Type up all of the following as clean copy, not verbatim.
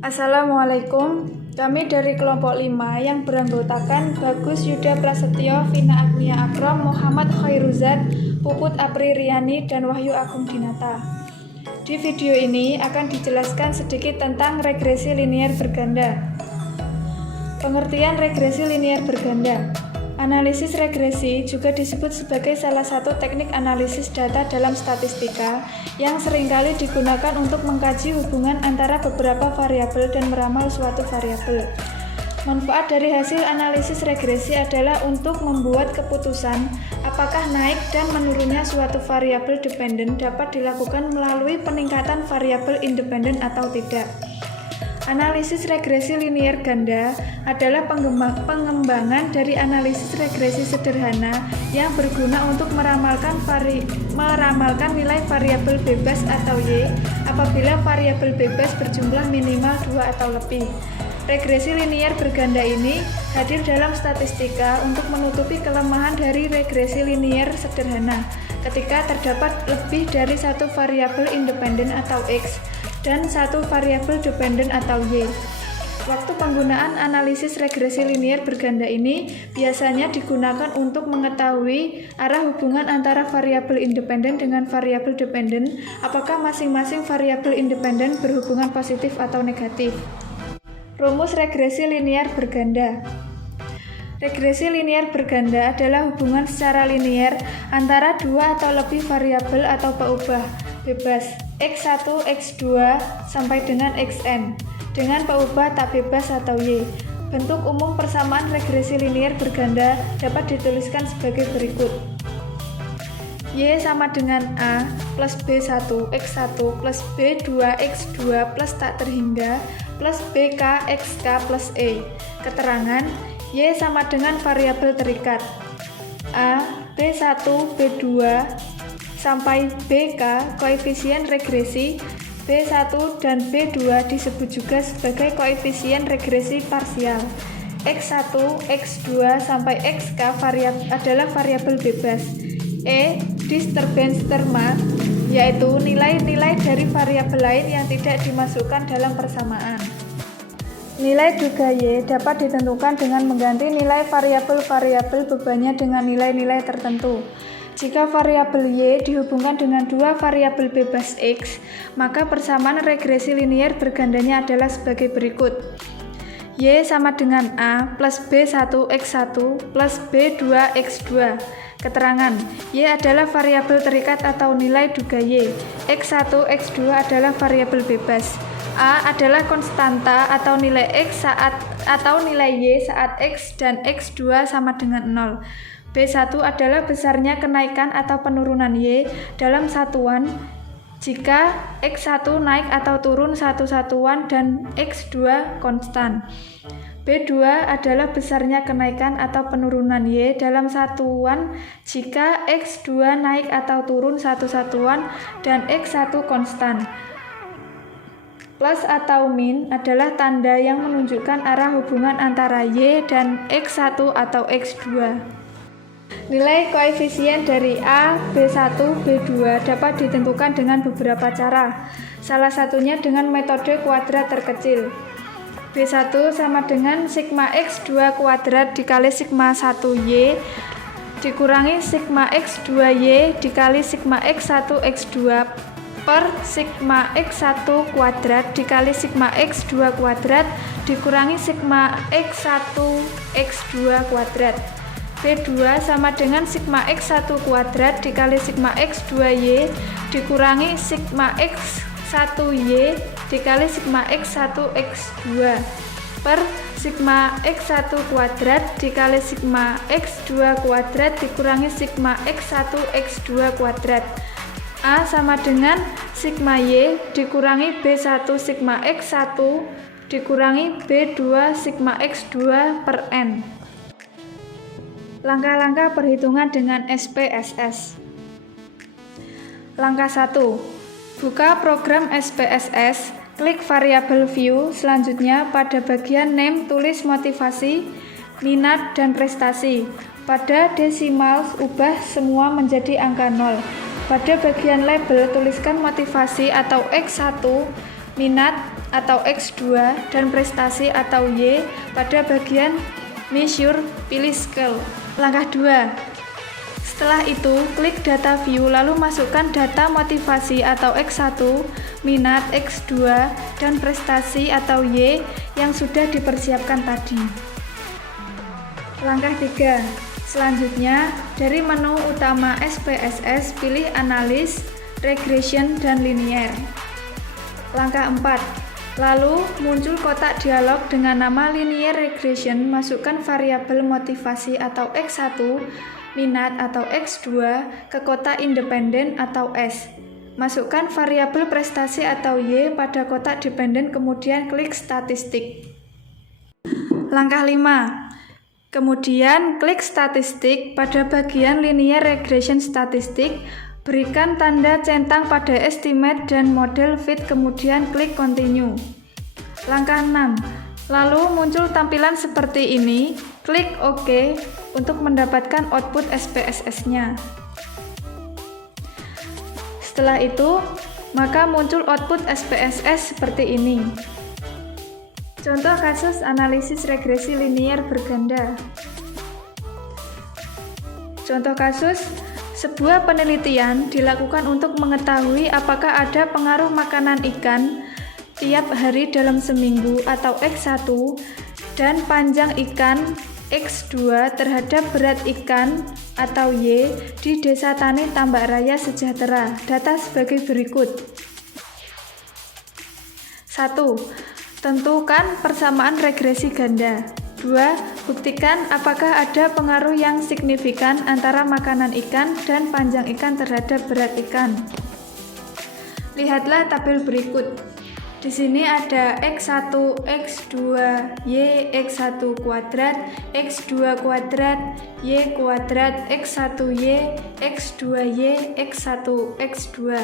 Assalamualaikum, kami dari kelompok 5 yang beranggotakan Bagus Yuda Prasetyo, Vina Agnia Akrom, Muhammad Khairuzat, Puput Apri Riani, dan Wahyu Agung Dinata. Di video ini akan dijelaskan sedikit tentang regresi linier berganda. Pengertian regresi linier berganda. Analisis regresi juga disebut sebagai salah satu teknik analisis data dalam statistika yang seringkali digunakan untuk mengkaji hubungan antara beberapa variabel dan meramal suatu variabel. Manfaat dari hasil analisis regresi adalah untuk membuat keputusan apakah naik dan menurunnya suatu variabel dependen dapat dilakukan melalui peningkatan variabel independen atau tidak. Analisis regresi linier ganda adalah pengembangan dari analisis regresi sederhana yang berguna untuk meramalkan nilai variabel bebas atau Y apabila variabel bebas berjumlah minimal 2 atau lebih. Regresi linier berganda ini hadir dalam statistika untuk menutupi kelemahan dari regresi linier sederhana ketika terdapat lebih dari satu variabel independen atau X dan satu variabel dependen atau Y. Waktu penggunaan analisis regresi linier berganda ini biasanya digunakan untuk mengetahui arah hubungan antara variabel independen dengan variabel dependen, apakah masing-masing variabel independen berhubungan positif atau negatif. Rumus regresi linier berganda. Regresi linier berganda adalah hubungan secara linier antara dua atau lebih variabel atau peubah bebas X1, X2 sampai dengan Xn dengan peubah tak bebas atau Y. Bentuk umum persamaan regresi linier berganda dapat dituliskan sebagai berikut. Y sama dengan A plus B1 X1 plus B2 X2 plus tak terhingga plus BK XK plus E. Keterangan Y sama dengan variabel terikat A, B1, B2 sampai BK. Koefisien regresi B1 dan B2 disebut juga sebagai koefisien regresi parsial. X1, X2 sampai XK adalah variabel bebas. E, disturbance terma, yaitu nilai-nilai dari variabel lain yang tidak dimasukkan dalam persamaan. Nilai duga Y dapat ditentukan dengan mengganti nilai variabel-variabel bebannya dengan nilai-nilai tertentu. Jika variabel Y dihubungkan dengan dua variabel bebas X, maka persamaan regresi linier bergandanya adalah sebagai berikut. Y sama dengan A plus B1 X1 plus B2 X2. Keterangan, Y adalah variabel terikat atau nilai duga Y. X1, X2 adalah variabel bebas. A adalah konstanta atau nilai X atau nilai Y saat X dan X2 sama dengan 0. B1 adalah besarnya kenaikan atau penurunan Y dalam satuan jika X1 naik atau turun satu satuan dan X2 konstan. B2 adalah besarnya kenaikan atau penurunan Y dalam satuan jika X2 naik atau turun satu satuan dan X1 konstan. Plus atau min adalah tanda yang menunjukkan arah hubungan antara Y dan X1 atau X2. Nilai koefisien dari A, B1, B2 dapat ditentukan dengan beberapa cara. Salah satunya dengan metode kuadrat terkecil. B1 sama dengan sigma X2 kuadrat dikali sigma 1Y dikurangi sigma X2Y dikali sigma X1 X2 per sigma X1 kuadrat dikali sigma X2 kuadrat dikurangi sigma X1 X2 kuadrat. B2 sama dengan sigma X1 kuadrat dikali sigma X2Y dikurangi sigma X1Y dikali sigma X1 X2 per sigma X1 kuadrat dikali sigma X2 kuadrat dikurangi sigma X1 X2 kuadrat. A sama dengan sigma Y dikurangi B1 sigma X1 dikurangi B2 sigma X2 per N. Langkah-langkah perhitungan dengan SPSS. Langkah 1. Buka program SPSS, klik variabel view, selanjutnya pada bagian name tulis motivasi, minat, dan prestasi. Pada desimal ubah semua menjadi angka 0. Pada bagian label tuliskan motivasi atau X1, minat, atau X2 dan prestasi atau Y pada bagian measure pilih scale. Langkah 2. Setelah itu, klik data view lalu masukkan data motivasi atau X1, minat X2, dan prestasi atau Y yang sudah dipersiapkan tadi. Langkah 3. Selanjutnya, dari menu utama SPSS pilih analis, regression, dan linear. Langkah 4. Lalu muncul kotak dialog dengan nama linear regression, masukkan variabel motivasi atau X1, minat atau X2 ke kotak independen atau S. Masukkan variabel prestasi atau Y pada kotak dependen, kemudian klik statistik. Langkah 5. Kemudian klik statistik pada bagian linear regression statistik, berikan tanda centang pada estimate dan model fit, kemudian klik continue. Langkah 6. Lalu muncul tampilan seperti ini, klik OK untuk mendapatkan output SPSS-nya. Setelah itu, maka muncul output SPSS seperti ini. Contoh kasus analisis regresi linear berganda. Contoh kasus, sebuah penelitian dilakukan untuk mengetahui apakah ada pengaruh makanan ikan tiap hari dalam seminggu atau X1 dan panjang ikan X2 terhadap berat ikan atau Y di Desa Tani Tambak Raya Sejahtera. Data sebagai berikut. 1. Tentukan persamaan regresi ganda. 2. Buktikan apakah ada pengaruh yang signifikan antara makanan ikan dan panjang ikan terhadap berat ikan. Lihatlah tabel berikut. Di sini ada X1, X2, Y, X1 kuadrat, X2 kuadrat, Y kuadrat, X1Y, X2Y, X1, X2.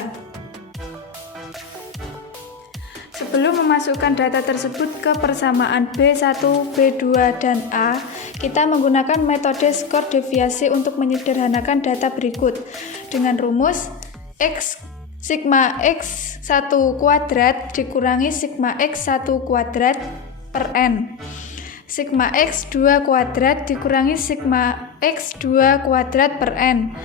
Sebelum memasukkan data tersebut ke persamaan B1, B2, dan A, kita menggunakan metode skor deviasi untuk menyederhanakan data berikut dengan rumus sigma X1 kuadrat dikurangi sigma X1 kuadrat per N. Sigma X2 kuadrat dikurangi sigma X2 kuadrat per N.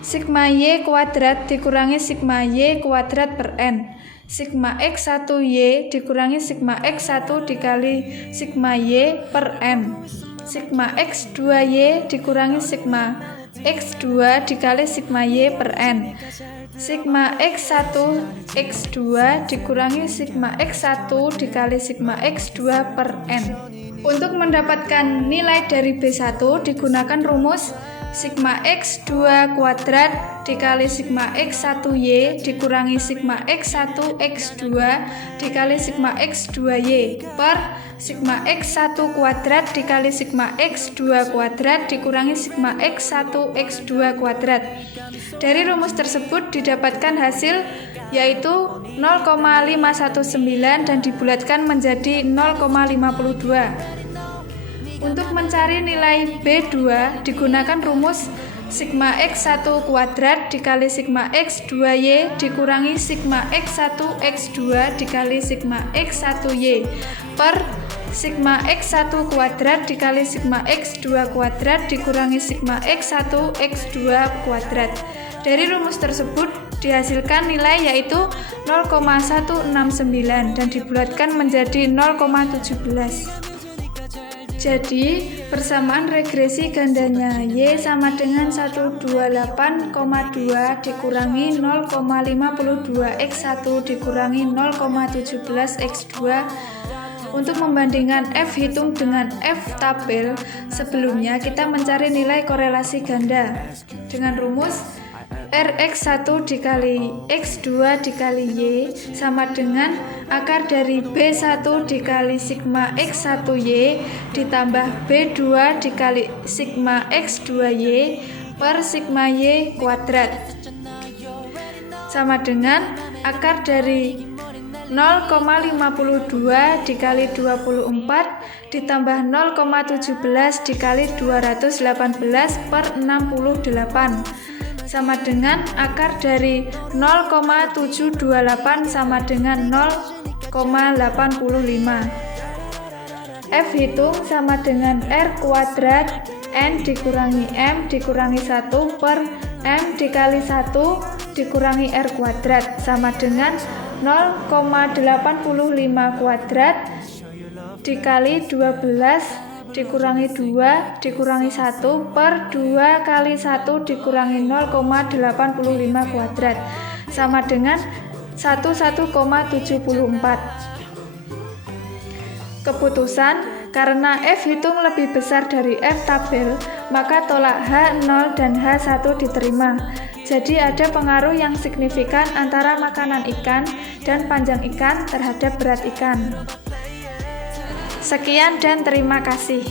Sigma Y kuadrat dikurangi sigma Y kuadrat per N. Sigma X1Y dikurangi sigma X1 dikali sigma Y per N. Sigma X2Y dikurangi sigma X2 dikali sigma Y per N. Sigma X1 X2 dikurangi sigma X1 dikali sigma X2 per N. Untuk mendapatkan nilai dari B1 digunakan rumus sigma X2 kuadrat dikali sigma X1Y dikurangi sigma X1 X2 dikali sigma X2Y per sigma X1 kuadrat dikali sigma X2 kuadrat dikurangi sigma X1 X2 kuadrat. Dari rumus tersebut didapatkan hasil yaitu 0,519 dan dibulatkan menjadi 0,52. Untuk mencari nilai B2 digunakan rumus sigma X1 kuadrat dikali sigma X2Y dikurangi sigma X1 X2 dikali sigma X1Y per sigma X1 kuadrat dikali sigma X2 kuadrat dikurangi sigma X1 X2 kuadrat. Dari rumus tersebut dihasilkan nilai yaitu 0,169 dan dibulatkan menjadi 0,17. Jadi, persamaan regresi gandanya Y sama dengan 128,2 dikurangi 0,52 X1 dikurangi 0,17 X2. Untuk membandingkan F hitung dengan F tabel, sebelumnya kita mencari nilai korelasi ganda dengan rumus Rx1 dikali X2 dikali Y sama dengan akar dari B1 dikali sigma X1Y ditambah B2 dikali sigma X2Y per sigma Y kuadrat sama dengan akar dari 0,52 dikali 24 ditambah 0,17 dikali 218 per 68 sama dengan akar dari 0,728 sama dengan 0,7 F hitung sama dengan R kuadrat N dikurangi M dikurangi 1 per M dikali 1 dikurangi R kuadrat sama dengan 0,85 kuadrat dikali 12 dikurangi 2 dikurangi 1 per 2 kali 1 dikurangi 0,85 kuadrat sama dengan 11,74. Keputusan, karena F hitung lebih besar dari F tabel, maka tolak H 0 dan H1 diterima. Jadi ada pengaruh yang signifikan antara makanan ikan dan panjang ikan terhadap berat ikan. Sekian dan terima kasih.